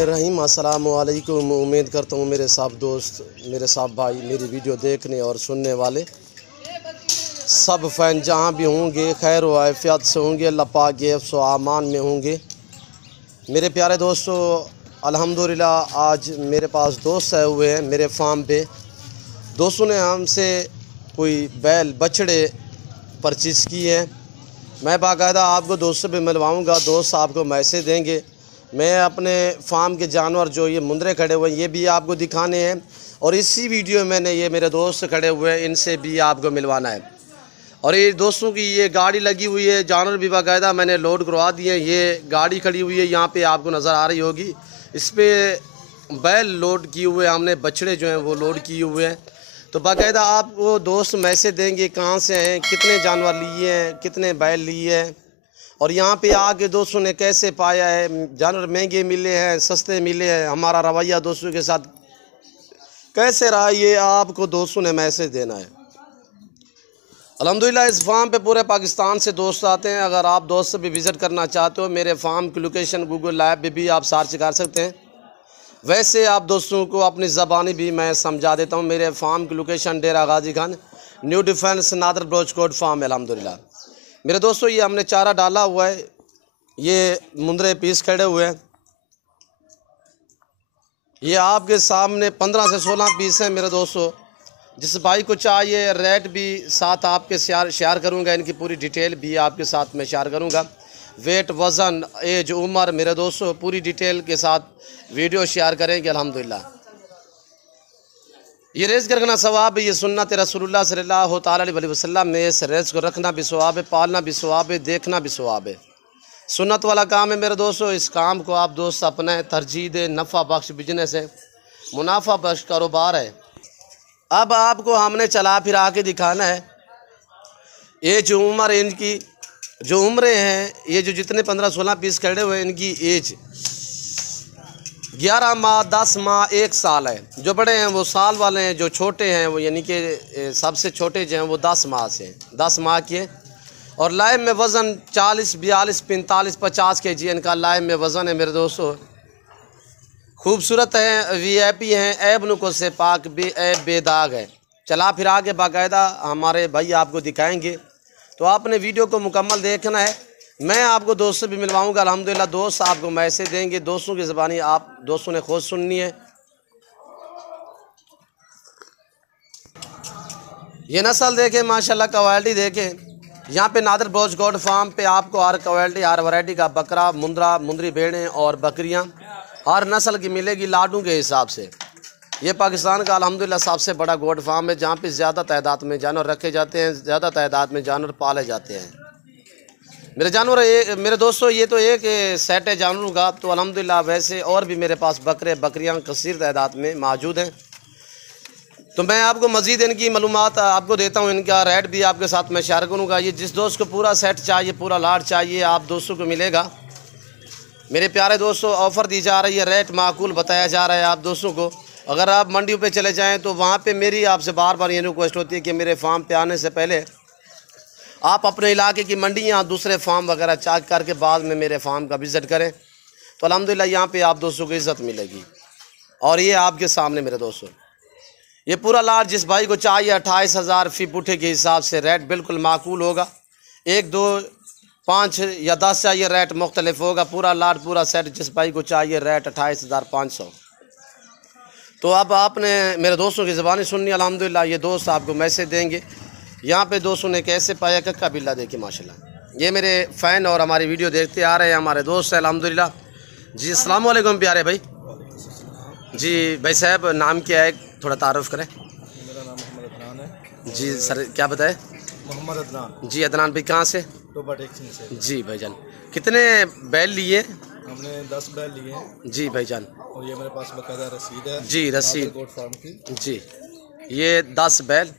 बिस्मिल्लाहिर्रहमानिर्रहीम। अस्सलाम वालेकुम। उम्मीद करता हूँ मेरे साथ दोस्त, मेरे साथ भाई, मेरी वीडियो देखने और सुनने वाले सब फ़ैन जहाँ भी होंगे खैर व आफियत से होंगे, अल्लाह पाक के हिफ्ज़ व अमान में होंगे। मेरे प्यारे दोस्तों, अल्हम्दुलिल्लाह आज मेरे पास दोस्त आए हुए हैं मेरे फार्म पे। दोस्तों ने हमसे कोई बैल बछड़े परचेज़ किए हैं। मैं बाकायदा आपको दोस्तों से भी मिलवाऊँगा, दोस्त आपको मैसेज देंगे। मैं अपने फार्म के जानवर जो ये मुंदरे खड़े हुए हैं ये भी आपको दिखाने हैं, और इसी वीडियो में मैंने ये मेरे दोस्त खड़े हुए हैं इनसे भी आपको मिलवाना है। और ये दोस्तों की ये गाड़ी लगी हुई है, जानवर भी बाकायदा मैंने लोड करवा दिए हैं। ये गाड़ी खड़ी हुई है यहाँ पे आपको नज़र आ रही होगी, इस पर बैल लोड किए हुए हमने, बछड़े जो हैं वो लोड किए हुए हैं। तो बाकायदा आपको दोस्त मैसेज देंगे कहाँ से हैं, कितने जानवर लिए हैं, कितने बैल लिए हैं, और यहाँ पे आके दोस्तों ने कैसे पाया है, जानवर महंगे मिले हैं, सस्ते मिले हैं, हमारा रवैया दोस्तों के साथ कैसे रहा, ये आपको दोस्तों ने मैसेज देना है। अल्हम्दुलिल्लाह इस फार्म पे पूरे पाकिस्तान से दोस्त आते हैं। अगर आप दोस्त भी विज़िट करना चाहते हो, मेरे फार्म की लोकेशन गूगल मैप पे भी आप सर्च कर सकते हैं। वैसे आप दोस्तों को अपनी ज़बानी भी मैं समझा देता हूँ। मेरे फार्म की location Dera Ghazi Khan, new defence, नादर ब्रोच कोट फार्म है। अल्हम्दुलिल्लाह मेरे दोस्तों ये हमने चारा डाला हुआ है, ये मुंदरे पीस खड़े हुए हैं। ये आपके सामने 15 से 16 पीस हैं मेरे दोस्तों। जिस भाई को चाहिए रेट भी साथ आपके शेयर करूंगा, इनकी पूरी डिटेल भी आपके साथ मैं शेयर करूंगा। वेट, वज़न, एज, उम्र मेरे दोस्तों पूरी डिटेल के साथ वीडियो शेयर करेंगे। अल्हम्दुलिल्लाह ये रेस करना सवाब है, ये सुन्नत रसूलुल्लाह सल्लल्लाहु अलैहि वसल्लम में इस रेस को रखना भी सवाब है, पालना भी सवाब है, देखना भी सवाब है। सुन्नत वाला काम है मेरे दोस्तों। इस काम को आप दोस्त अपने तरजीह दे, नफ़ा बख्श बिजनेस है, मुनाफा बख्श कारोबार है। अब आपको हमने चला फिरा के दिखाना है। ये जो उम्र इनकी जो उम्रें हैं, ये जो जितने 15-16 पीस खड़े हुए हैं इनकी एज 11 माह, 10 माह, 1 साल है। जो बड़े हैं वो साल वाले हैं, जो छोटे हैं वो यानी कि सबसे छोटे जो हैं वो 10 माह से हैं, 10 माह के। और लाइव में वज़न 40, 42, 45, 50 kg इनका लाइव में वज़न है मेरे दोस्तों। खूबसूरत हैं, VIP हैं, ऐब नुको से पाक ऐब बेदाग है। चला फिरा के बाकायदा हमारे भाई आपको दिखाएंगे, तो आपने वीडियो को मुकम्मल देखना है। मैं आपको दोस्तों भी मिलवाऊंगा। अल्हम्दुलिल्लाह दोस्त आपको मैसेज देंगे, दोस्तों की ज़बानी आप दोस्तों ने खुद सुननी है। ये नस्ल देखें माशाल्लाह, क्वालिटी देखें। यहाँ पे नादर ब्रोच गोड फार्म पे आपको हर क्वालिटी, हर वैरायटी का बकरा, मुंदरा, मुंदरी भेड़ें और बकरियाँ हर नस्ल की मिलेगी लाडू के हिसाब से। ये पाकिस्तान का अल्हम्दुलिल्लाह सबसे बड़ा गोड फार्म है, जहाँ पे ज़्यादा तादाद में जानवर रखे जाते हैं, ज़्यादा तादाद में जानवर पाले जाते हैं। मेरे दोस्तों ये तो एक सेट है जानवरों का, तो अल्हम्दुलिल्लाह वैसे और भी मेरे पास बकरे बकरियाँ कसीर तादाद में मौजूद हैं। तो मैं आपको मज़ीद इनकी मालूमात आपको देता हूँ, इनका रेट भी आपके साथ मैं शेयर करूँगा। ये जिस दोस्त को पूरा सेट चाहिए, पूरा लाट चाहिए, आप दोस्तों को मिलेगा। मेरे प्यारे दोस्तों ऑफ़र दी जा रही है, रेट माकूल बताया जा रहा है आप दोस्तों को। अगर आप मंडियों पे चले जाएं तो वहाँ पे मेरी आपसे बार बार ये रिक्वेस्ट होती है कि मेरे फार्म पे आने से पहले आप अपने इलाके की मंडियाँ, दूसरे फार्म वगैरह चेक करके बाद में मेरे फार्म का विज़िट करें। तो अल्हम्दुलिल्लाह यहाँ पे आप दोस्तों को इज़्ज़त मिलेगी। और ये आपके सामने मेरे दोस्तों ये पूरा लाट जिस भाई को चाहिए 28,000 फ़ी पुठे के हिसाब से रेट बिल्कुल माकूल होगा। 1, 2, 5 या 10 चाहिए रेट मुख्तलिफ होगा। पूरा लाट, पूरा सेट जिस भाई को चाहिए रेट 28,500। तो अब आपने मेरे दोस्तों की ज़बानी सुननी। अल्हम्दुलिल्लाह ये दोस्त आपको मैसेज देंगे। यहाँ पे दोस्तों ने कैसे पाया कक्का बिल्ला देखिए माशाल्लाह। ये मेरे फ़ैन और हमारी वीडियो देखते आ रहे हैं हमारे दोस्त हैं अल्हम्दुलिल्लाह जी। अस्सलाम वालेकुम प्यारे भाई जी। भाई साहब नाम क्या है, थोड़ा तारुफ़ करें। मेरा नाम मोहम्मद अदनान है जी सर, क्या बताए? मोहम्मद अदनान जी अदनान भाई कहाँ से? टोबा टेक्सिंग से। जी भाईजान, कितने बैल लिए? हमने 10 बैल लिए हैं। जी भाईजान, और ये मेरे पास बकायदा रसीद है। जी रसीद गोट फार्म की। जी। ये 10 बैल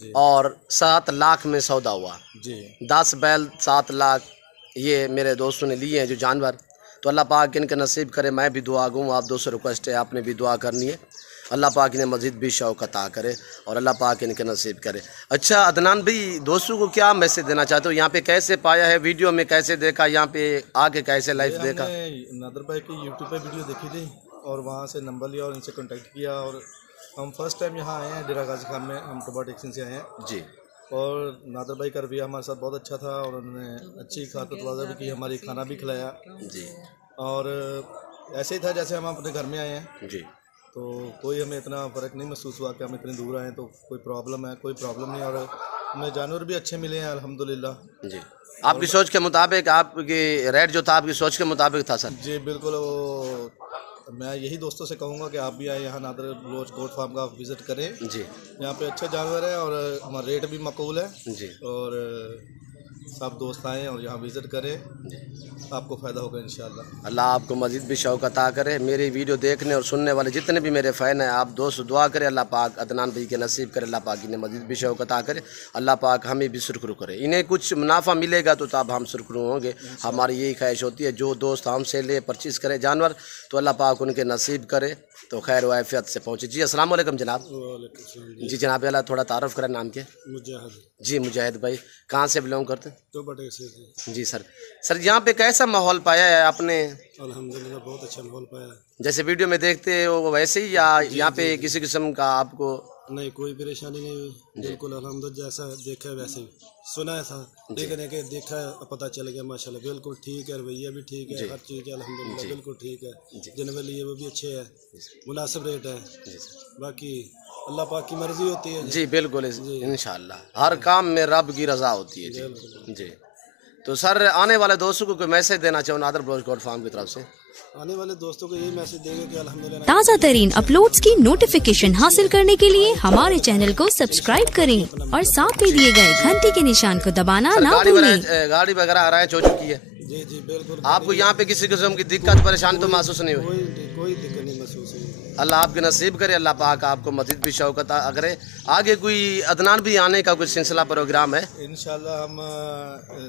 जी। और 7 लाख में सौदा हुआ जी। 10 बैल 7 लाख ये मेरे दोस्तों ने लिए हैं जो जानवर। तो अल्लाह पाक इनका नसीब करे। मैं भी दुआ दूँ, आप दोस्तों रिक्वेस्ट है आपने भी दुआ करनी है। अल्लाह पाक इन्हें मज़ीद भी शौक़ अता करे और अल्लाह पाक इनके नसीब करे। अच्छा अदनान भाई, दोस्तों को क्या मैसेज देना चाहते हो? यहाँ पे कैसे पाया है, वीडियो में कैसे देखा, यहाँ पे आके कैसे लाइव देखा? नादर भाई की यूट्यूब पे वीडियो देखी थी और वहाँ से नंबर लिया और इनसे कांटेक्ट किया और हम फर्स्ट टाइम यहाँ आए हैं डेरा गाजी खान में, हम टोबा टेक्सिन से आए हैं जी। और नादर भाई का रवैया हमारे साथ बहुत अच्छा था और उन्होंने अच्छी खातिरतवाज़ा भी की, हमारी खाना भी खिलाया जी। और ऐसे ही था जैसे हम अपने घर में आए हैं जी। तो कोई हमें इतना फ़र्क नहीं महसूस हुआ कि हम इतनी दूर आए तो कोई प्रॉब्लम है, कोई प्रॉब्लम नहीं। और हमें जानवर भी अच्छे मिले हैं अल्हम्दुलिल्लाह जी। आपकी सोच के मुताबिक, आपकी रेट जो था आपकी सोच के मुताबिक था सर? जी बिल्कुल। वो मैं यही दोस्तों से कहूँगा कि आप भी आए यहाँ नादर बलोच गोट फार्म का विज़िट करें जी। यहाँ पे अच्छे जानवर हैं और हमारा रेट भी मकबूल है जी। और सब दोस्त आएँ और यहाँ विज़िट करें जी, आपको फ़ायदा होगा इंशाअल्लाह। अल्लाह आपको मज़ीद भी शौक़ अता करे। मेरी वीडियो देखने और सुनने वाले जितने भी मेरे फ़ैन हैं, आप दोस्त दुआ करें अल्लाह पाक अदनान भाई के नसीब करे, अल्लाह पाक इन्हें मज़ीद भी शौक़ अता करे, अल्लाह पाक हमें भी सुरखरू करे। इन्हें कुछ मुनाफा मिलेगा तो तब हम सुरखरू होंगे। हमारी यही ख्वाहिश होती है, जो दोस्त हमसे ले परचेज़ करे जानवर तो अल्लाह पाक उनके नसीब करे तो खैर व आफियत से पहुँचे। जी अस्सलाम वालेकुम जनाब। जी जनाब, अल्लाह थोड़ा तारुफ़ करें नाम के। जी मुजाहिद भाई, कहाँ से बिलोंग करते हैं? तो बड़े से जी सर। सर यहाँ पे कैसा माहौल पाया है आपने? अल्हम्दुलिल्लाह बहुत अच्छा माहौल पाया है। जैसे वीडियो में देखते हो वैसे ही, या यहाँ पे किसी किस्म का आपको? नहीं, कोई परेशानी नहीं हुई, बिल्कुल अल्हम्दुलिल्लाह जैसा देखा है वैसे ही सुना है था, लेकिन एक देखा है पता चल गया माशाल्लाह बिल्कुल ठीक है, रवैया भी ठीक है, हर चीज़ अल्हम्दुलिल्लाह बिल्कुल ठीक है, जिनके लिए वो भी अच्छे है, मुनासिब रेट है। बाकी अल्लाह पाक की मर्जी होती है जी बिल्कुल इंशाअल्लाह, हर काम में रब की रज़ा होती है जी। जी तो सर आने वाले दोस्तों को कोई मैसेज देना चाहो नादर बलोच गोट फार्म की तरफ से? आने वाले दोस्तों को यही मैसेज देंगे कि अल्हम्दुलिल्लाह ताज़ा तरीन अपलोड्स की नोटिफिकेशन हासिल करने के लिए हमारे चैनल को सब्सक्राइब करें और साथ में दिए गए घंटी के निशान को दबाना ना भूलें। गाड़ी वगैरह आ रहा है, हो चुकी है जी जी बिल्कुल। आपको यहाँ पे किसी किस्म की दिक्कत परेशानी तो महसूस नहीं हुई? कोई दिक्कत नहीं महसूस हुई। अल्लाह आपके नसीब करे, अल्लाह पाक आपको मज़ीद भी शौक़ अता करे। आगे कोई अदनान भी आने का कुछ सिलसिला प्रोग्राम है? इंशाल्लाह हम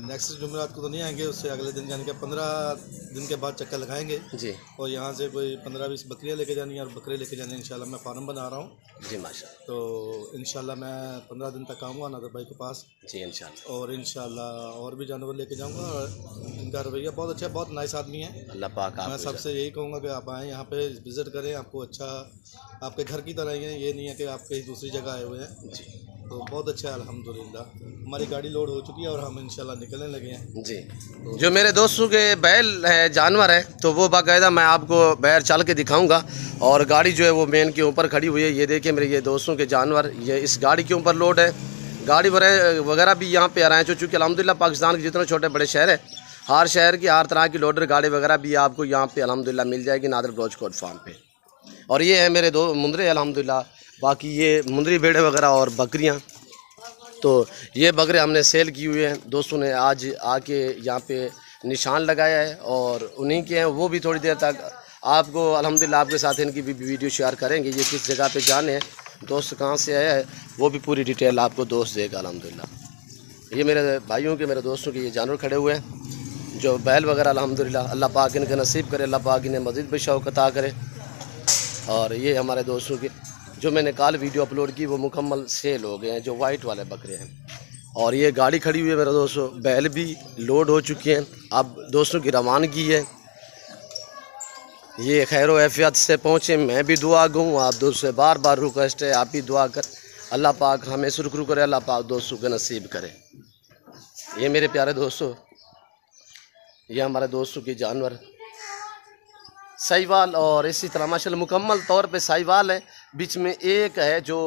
नेक्स्ट जुमेरात को तो नहीं आएंगे, उससे अगले दिन यानी कि 15 दिन के बाद चक्कर लगाएंगे जी। और यहाँ से कोई 15-20 बकरियाँ लेके जानी है और बकरे लेके जाने इंशाल्लाह। मैं फार्म बना रहा हूँ जी माशा। तो इंशाल्लाह मैं 15 दिन तक आऊँगा नादर भाई के पास जी इंशाल्लाह। और इंशाल्लाह और भी जानवर लेके जाऊँगा। इनका रवैया बहुत अच्छा है, बहुत नाइस आदमी है अल्लाह पाक। मैं सबसे यही कहूँगा कि आप आएँ यहाँ पे विज़िट करें, आपको अच्छा आपके घर की तरह ही है, ये नहीं है कि आप कहीं दूसरी जगह आए हुए हैं जी। तो बहुत अच्छा है अल्हम्दुलिल्लाह। हमारी गाड़ी लोड हो चुकी है और हम इंशाल्लाह निकलने लगे हैं जी। तो जो मेरे दोस्तों के बैल है जानवर है तो वो बाकायदा मैं आपको बैर चल के दिखाऊंगा। और गाड़ी जो है वो मेन के ऊपर खड़ी हुई है, ये देखिए मेरे ये दोस्तों के जानवर ये इस गाड़ी के ऊपर लोड है। गाड़ी वगैरह भी यहाँ पे आ रहे हैं चूँकि अल्हम्दुलिल्लाह पाकिस्तान के जितने छोटे बड़े शहर है, हर शहर की हर तरह की लोडर गाड़ी वगैरह भी आपको यहाँ पे अल्हम्दुलिल्लाह मिल जाएगी नादर बलोच गोट फार्म पे। और ये है मेरे दो मुंदरे अल्हम्दुलिल्लाह, बाकी ये मुंदरी भेड़े वगैरह और बकरियाँ। तो ये बकरे हमने सेल की हुई हैं, दोस्तों ने आज आके यहाँ पे निशान लगाया है और उन्हीं के हैं। वो भी थोड़ी देर तक आपको अल्हम्दुलिल्लाह आपके साथ इनकी भी वीडियो शेयर करेंगे। ये किस जगह पे जाने हैं, दोस्त कहाँ से आया है, वो भी पूरी डिटेल आपको दोस्त देगा अल्हम्दुलिल्लाह। ये मेरे भाइयों के मेरे दोस्तों के ये जानवर खड़े हुए हैं जो बैल वगैरह अल्हम्दुलिल्लाह। अल्लाह पाक इनके नसीब करे, अल्लाह पाक इन्हें मज़ीद भी शौक़ अता करे। और ये हमारे दोस्तों की जो मैंने कल वीडियो अपलोड की वो मुकम्मल सेल हो गए हैं, जो वाइट वाले बकरे हैं। और ये गाड़ी खड़ी हुई है मेरे दोस्तों, बैल भी लोड हो चुके हैं, अब दोस्तों की रवानगी है। ये खैर आफियत से पहुँचे, मैं भी दुआ गूँ, आप दोस्त से बार बार रिक्वेस्ट है आप भी दुआ कर, अल्लाह पाक हमें सुरखरू करे, अल्लाह पाक दोस्तों के नसीब करे। ये मेरे प्यारे दोस्तों, ये हमारे दोस्तों के जानवर साहिवाल और इसी तरह माशाल्लाह मुकम्मल तौर पे साहिवाल है। बीच में एक है जो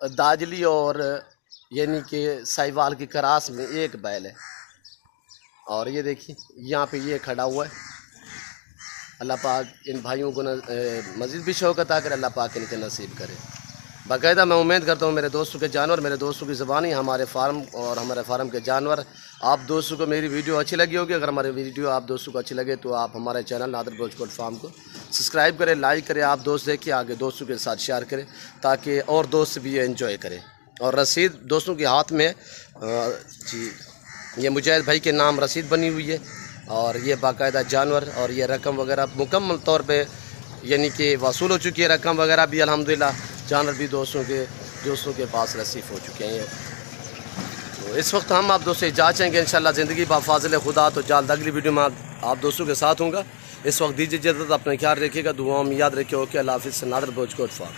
दाजली और यानी कि साहिवाल की क्रास में एक बैल है। और ये देखिए यहाँ पे ये खड़ा हुआ है। अल्लाह पाक इन भाइयों को मज़ीद भी शौक़ अता करे, अल्लाह पाक इनके नसीब करे। बाकायदा मैं उम्मीद करता हूँ मेरे दोस्तों के जानवर, मेरे दोस्तों की ज़बानी, हमारे फार्म और हमारे फार्म के जानवर आप दोस्तों को मेरी वीडियो अच्छी लगी होगी। अगर हमारी वीडियो आप दोस्तों को अच्छी लगे तो आप हमारे channel Nadir Baloch goat farm को सब्सक्राइब करें, लाइक करें, आप दोस्त देखिए आगे दोस्तों के साथ शेयर करें ताकि और दोस्त भी एंजॉय करें। और रसीद दोस्तों के हाथ में जी, ये मुजाहिद भाई के नाम रसीद बनी हुई है और ये बाकायदा जानवर और ये रकम वगैरह मुकम्मल तौर पे यानी कि वसूल हो चुकी है। रकम वगैरह भी अल्हम्दुलिल्लाह, जानवर भी दोस्तों के पास रसीद हो चुके हैं। तो इस वक्त हम आप दोस्तों इजाज़त चाहेंगे इंशाल्लाह ज़िंदगी बाफाजिल खुदा। तो जल्द अगली वीडियो में आप दोस्तों के साथ होंगे। इस वक्त दीजिए इजाज़त, अपना ख्याल रखिएगा, दुआओं में याद रखिए। ओके, अल्लाह हाफ़िज़। नादर भोजकोट फार।